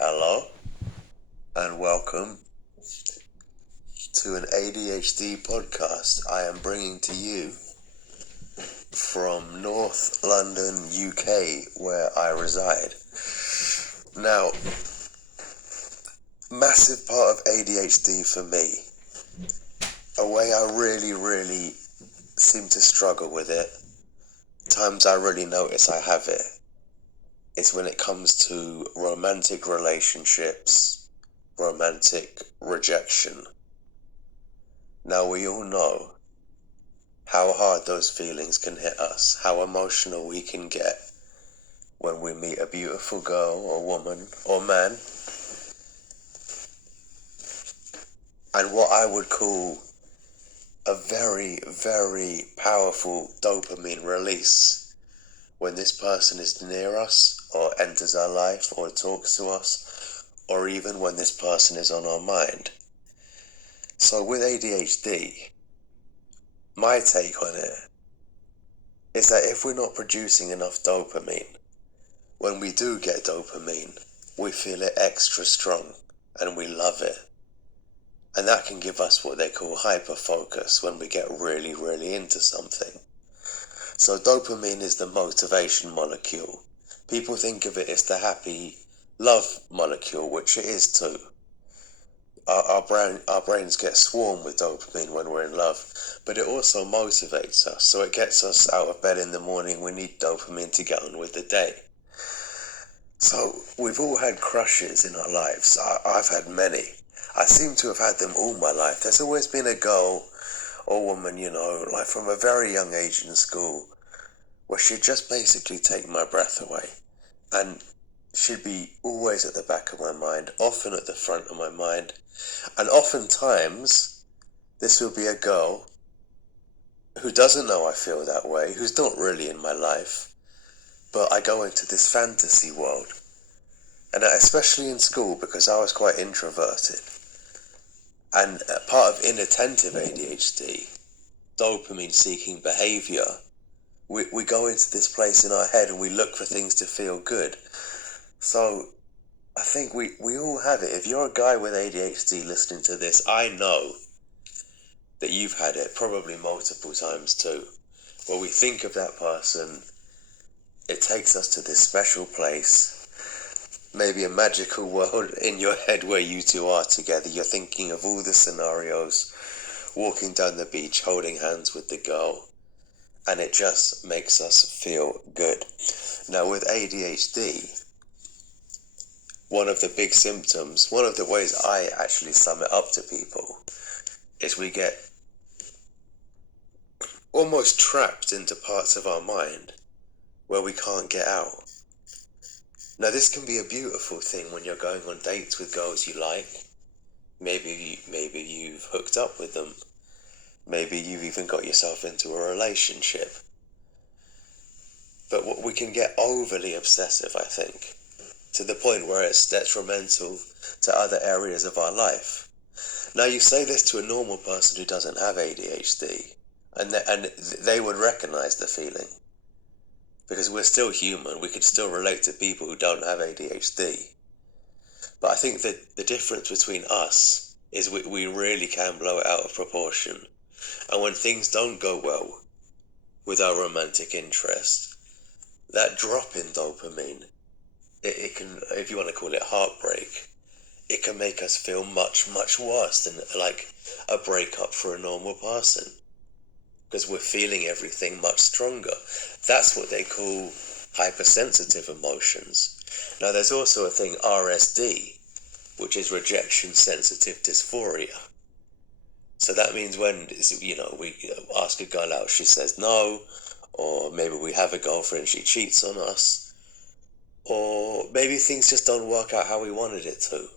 Hello and welcome to an ADHD podcast I am bringing to you from North London, UK, where I reside. Now, massive part of ADHD for me, a way I really seem to struggle with it, times I really notice I have it, is when it comes to romantic relationships, romantic rejection. Now, we all know how hard those feelings can hit us, how emotional we can get when we meet a beautiful girl or woman or man, and what I would call a very powerful dopamine release when this person is near us or enters our life or talks to us, or even when this person is on our mind. So with ADHD, my take on it is that if we're not producing enough dopamine, when we do get dopamine, we feel it extra strong and we love it. And that can give us what they call hyperfocus when we get really into something. So dopamine is the motivation molecule. People think of it as the happy love molecule, which it is too. Our brains get swarmed with dopamine when we're in love, but it also motivates us. So it gets us out of bed in the morning. We need dopamine to get on with the day. So we've all had crushes in our lives. I've had many. I seem to have had them all my life. There's always been a girl or woman, like from a very young age in school, where she'd just basically take my breath away. And she'd be always at the back of my mind, often at the front of my mind. And oftentimes, this will be a girl who doesn't know I feel that way, who's not really in my life, but I go into this fantasy world. And especially in school, because I was quite introverted. And part of inattentive ADHD, dopamine seeking behavior, we go into this place in our head and we look for things to feel good. So I think we all have it. If you're a guy with ADHD listening to this, I know that you've had it probably multiple times too, where we think of that person, it takes us to this special place, maybe a magical world in your head where you two are together. You're thinking of all the scenarios, walking down the beach, holding hands with the girl, and it just makes us feel good. Now with ADHD, one of the big symptoms, one of the ways I actually sum it up to people, is we get almost trapped into parts of our mind where we can't get out. Now this can be a beautiful thing when you're going on dates with girls you like. Maybe you've hooked up with them. Maybe you've even got yourself into a relationship. But we can get overly obsessive, I think, to the point where it's detrimental to other areas of our life. Now you say this to a normal person who doesn't have ADHD, and they would recognize the feeling. Because we're still human, we can still relate to people who don't have ADHD. But I think that the difference between us is we really can blow it out of proportion. And when things don't go well with our romantic interest, that drop in dopamine, it can, if you want to call it heartbreak, it can make us feel much worse than like a breakup for a normal person. Because we're feeling everything much stronger. That's what they call hypersensitive emotions. Now there's also a thing, RSD, which is rejection sensitive dysphoria. So that means when, we ask a girl out, she says no, or maybe we have a girlfriend, she cheats on us, or maybe things just don't work out how we wanted it to.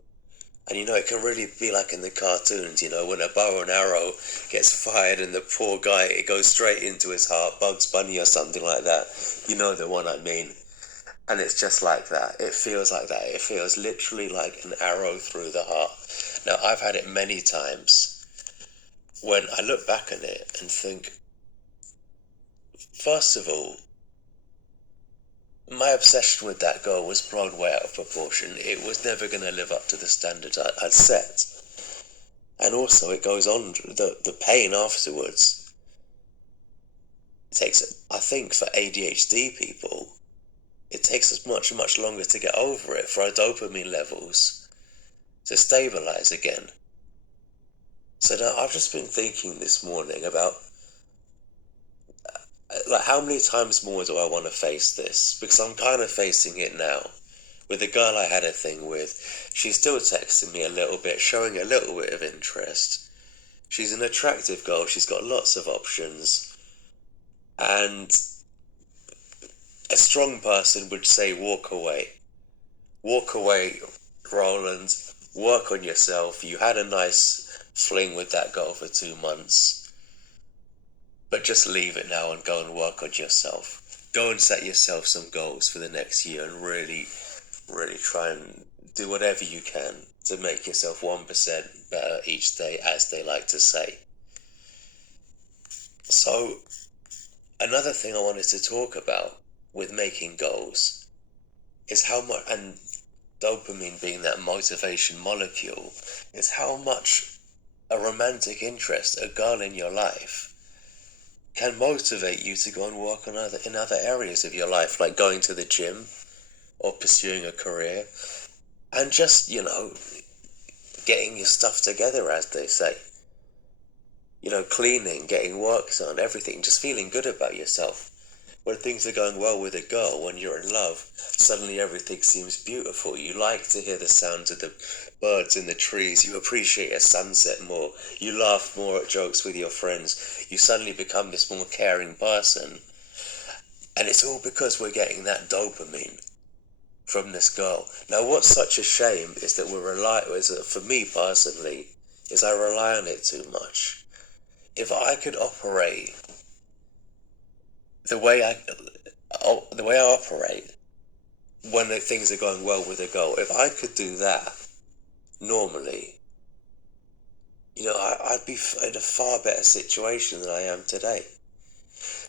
And it can really be like in the cartoons, when a bow and arrow gets fired and the poor guy, it goes straight into his heart, Bugs Bunny or something like that. You know the one I mean. And it's just like that. It feels like that. It feels literally like an arrow through the heart. Now, I've had it many times when I look back on it and think, first of all, my obsession with that goal was blown way out of proportion. It was never going to live up to the standards I'd set. And also it goes on, the pain afterwards. It takes, I think for ADHD people, it takes us much, much longer to get over it, for our dopamine levels to stabilize again. So now I've just been thinking this morning about, like, how many times more do I want to face this? Because I'm kind of facing it now. With the girl I had a thing with, she's still texting me a little bit, showing a little bit of interest. She's an attractive girl, she's got lots of options, and a strong person would say walk away. Walk away, Roland, work on yourself. You had a nice fling with that girl for 2 months, but just leave it now and go and work on yourself. Go and set yourself some goals for the next year and really, really try and do whatever you can to make yourself 1% better each day, as they like to say. So, another thing I wanted to talk about with making goals is how much, and dopamine being that motivation molecule, is how much a romantic interest, a girl in your life, can motivate you to go and work on in other areas of your life, like going to the gym or pursuing a career, and just, getting your stuff together, as they say. Cleaning, getting work done, everything, just feeling good about yourself. When things are going well with a girl, when you're in love, suddenly everything seems beautiful. You like to hear the sounds of the birds in the trees. You appreciate a sunset more. You laugh more at jokes with your friends. You suddenly become this more caring person. And it's all because we're getting that dopamine from this girl. Now, what's such a shame is that for me personally, is I rely on it too much. If I could operate the way I operate when things are going well with a girl, if I could do that normally, I'd be in a far better situation than I am today.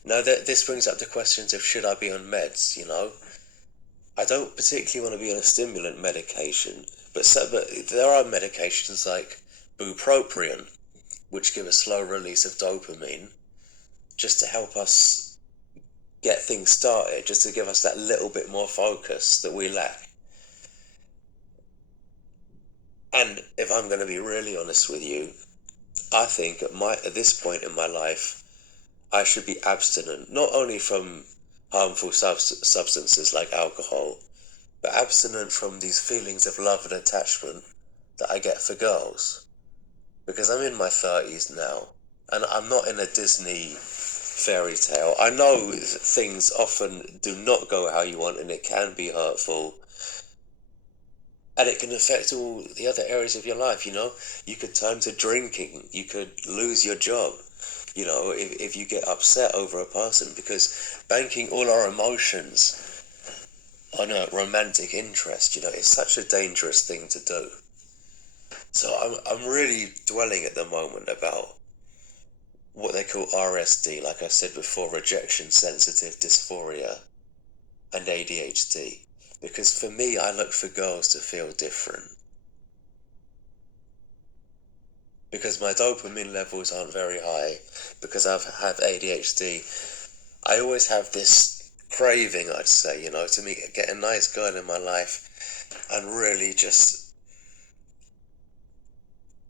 Now, this brings up the questions of should I be on meds, I don't particularly want to be on a stimulant medication, but there are medications like bupropion, which give a slow release of dopamine, just to help us get things started, just to give us that little bit more focus that we lack. And if I'm going to be really honest with you, I think at this point in my life, I should be abstinent, not only from harmful substances like alcohol, but abstinent from these feelings of love and attachment that I get for girls. Because I'm in my 30s now, and I'm not in a Disney fairy tale. I know things often do not go how you want, and it can be hurtful, and it can affect all the other areas of your life. You could turn to drinking, you could lose your job, if you get upset over a person, because banking all our emotions on a romantic interest, is such a dangerous thing to do. So I'm really dwelling at the moment about what they call RSD, like I said before, rejection sensitive dysphoria, and ADHD. Because for me, I look for girls to feel different. Because my dopamine levels aren't very high, because I have ADHD, I always have this craving, I'd say, to get a nice girl in my life and really just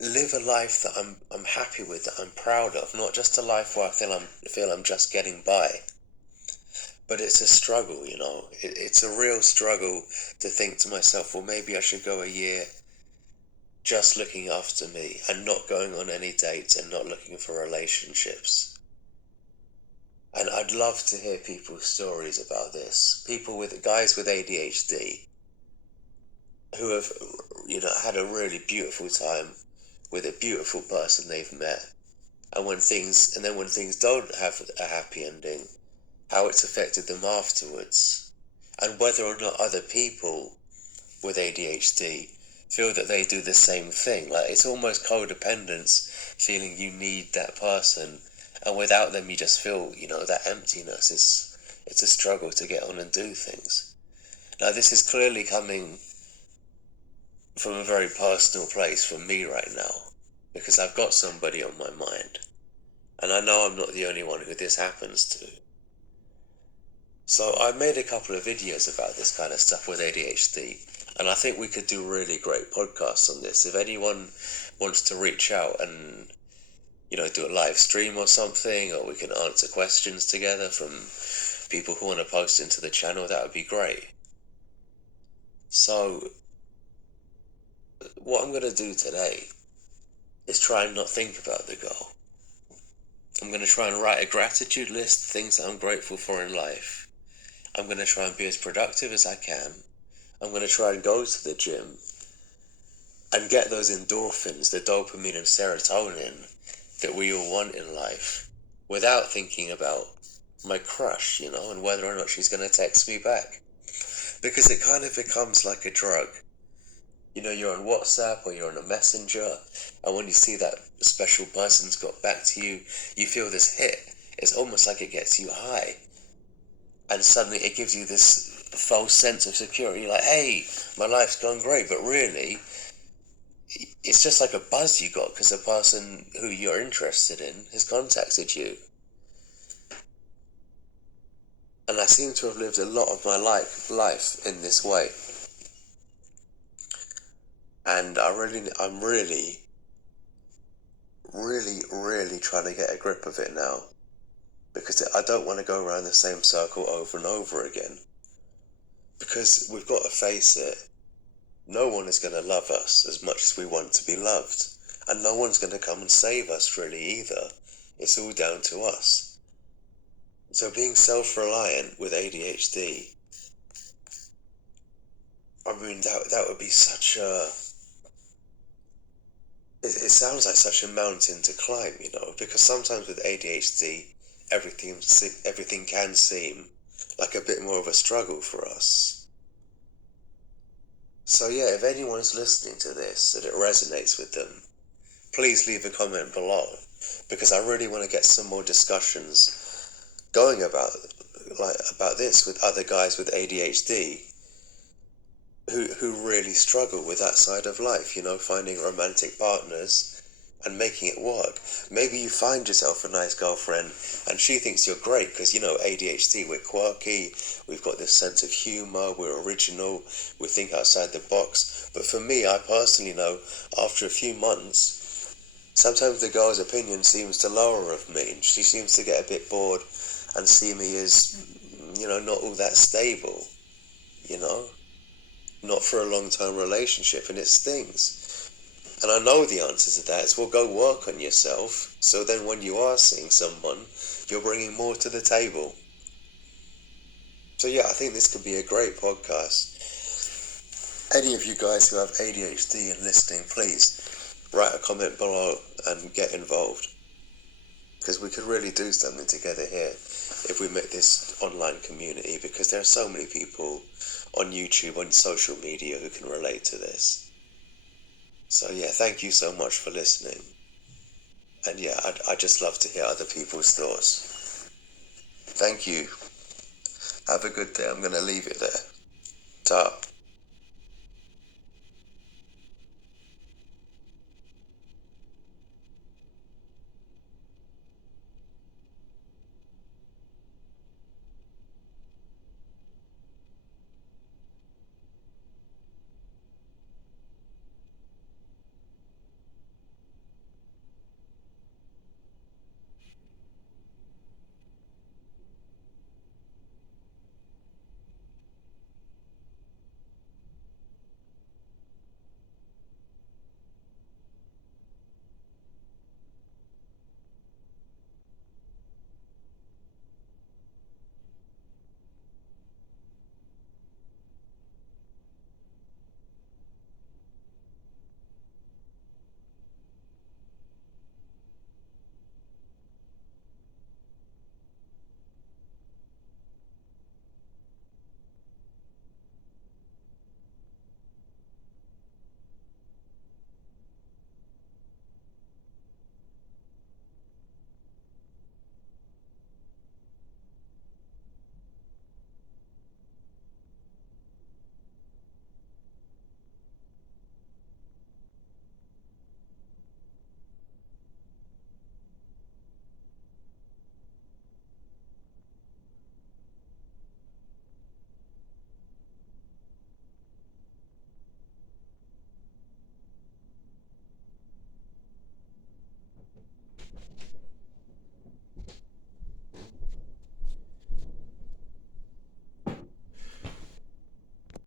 live a life that I'm happy with, that I'm proud of, not just a life where I feel I'm just getting by. But it's a struggle, It's a real struggle to think to myself, well, maybe I should go a year just looking after me and not going on any dates and not looking for relationships. And I'd love to hear people's stories about this. Guys with ADHD who have, had a really beautiful time with a beautiful person they've met. And when things don't have a happy ending, how it's affected them afterwards. And whether or not other people with ADHD feel that they do the same thing. Like, it's almost codependence, feeling you need that person, and without them you just feel, that emptiness. It's a struggle to get on and do things. Now, this is clearly coming from a very personal place for me right now, because I've got somebody on my mind, and I know I'm not the only one who this happens to. So I made a couple of videos about this kind of stuff with ADHD, and I think we could do really great podcasts on this. If anyone wants to reach out and, do a live stream or something, or we can answer questions together from people who want to post into the channel, that would be great. So, what I'm going to do today is try and not think about the goal. I'm going to try and write a gratitude list of things that I'm grateful for in life. I'm going to try and be as productive as I can. I'm going to try and go to the gym and get those endorphins, the dopamine and serotonin that we all want in life, without thinking about my crush, and whether or not she's going to text me back. Because it kind of becomes like a drug. You're on WhatsApp or you're on a messenger, and when you see that special person's got back to you, you feel this hit. It's almost like it gets you high. And suddenly it gives you this false sense of security, like, hey, my life's gone great, but really, it's just like a buzz you got because the person who you're interested in has contacted you. And I seem to have lived a lot of my life in this way. And I'm really, really, really trying to get a grip of it now. Because I don't want to go around the same circle over and over again. Because we've got to face it. No one is going to love us as much as we want to be loved. And no one's going to come and save us really either. It's all down to us. So being self-reliant with ADHD, that would be such a... It sounds like such a mountain to climb, because sometimes with ADHD, everything can seem like a bit more of a struggle for us. So yeah, if anyone's listening to this and it resonates with them, please leave a comment below, because I really want to get some more discussions going about this with other guys with ADHD who really struggle with that side of life, finding romantic partners and making it work. Maybe you find yourself a nice girlfriend and she thinks you're great because, ADHD, we're quirky, we've got this sense of humor, we're original, we think outside the box. But for me, I personally know, after a few months, sometimes the girl's opinion seems to lower of me. She seems to get a bit bored and see me as, not all that stable, not for a long-term relationship, and it stings. And I know the answer to that is, well, go work on yourself, so then when you are seeing someone, you're bringing more to the table. So yeah, I think this could be a great podcast. Any of you guys who have ADHD and listening, please write a comment below and get involved. Because we could really do something together here if we make this online community, because there are so many people on YouTube, on social media who can relate to this. So yeah, thank you so much for listening. And yeah, I'd just love to hear other people's thoughts. Thank you. Have a good day. I'm going to leave it there. Ta.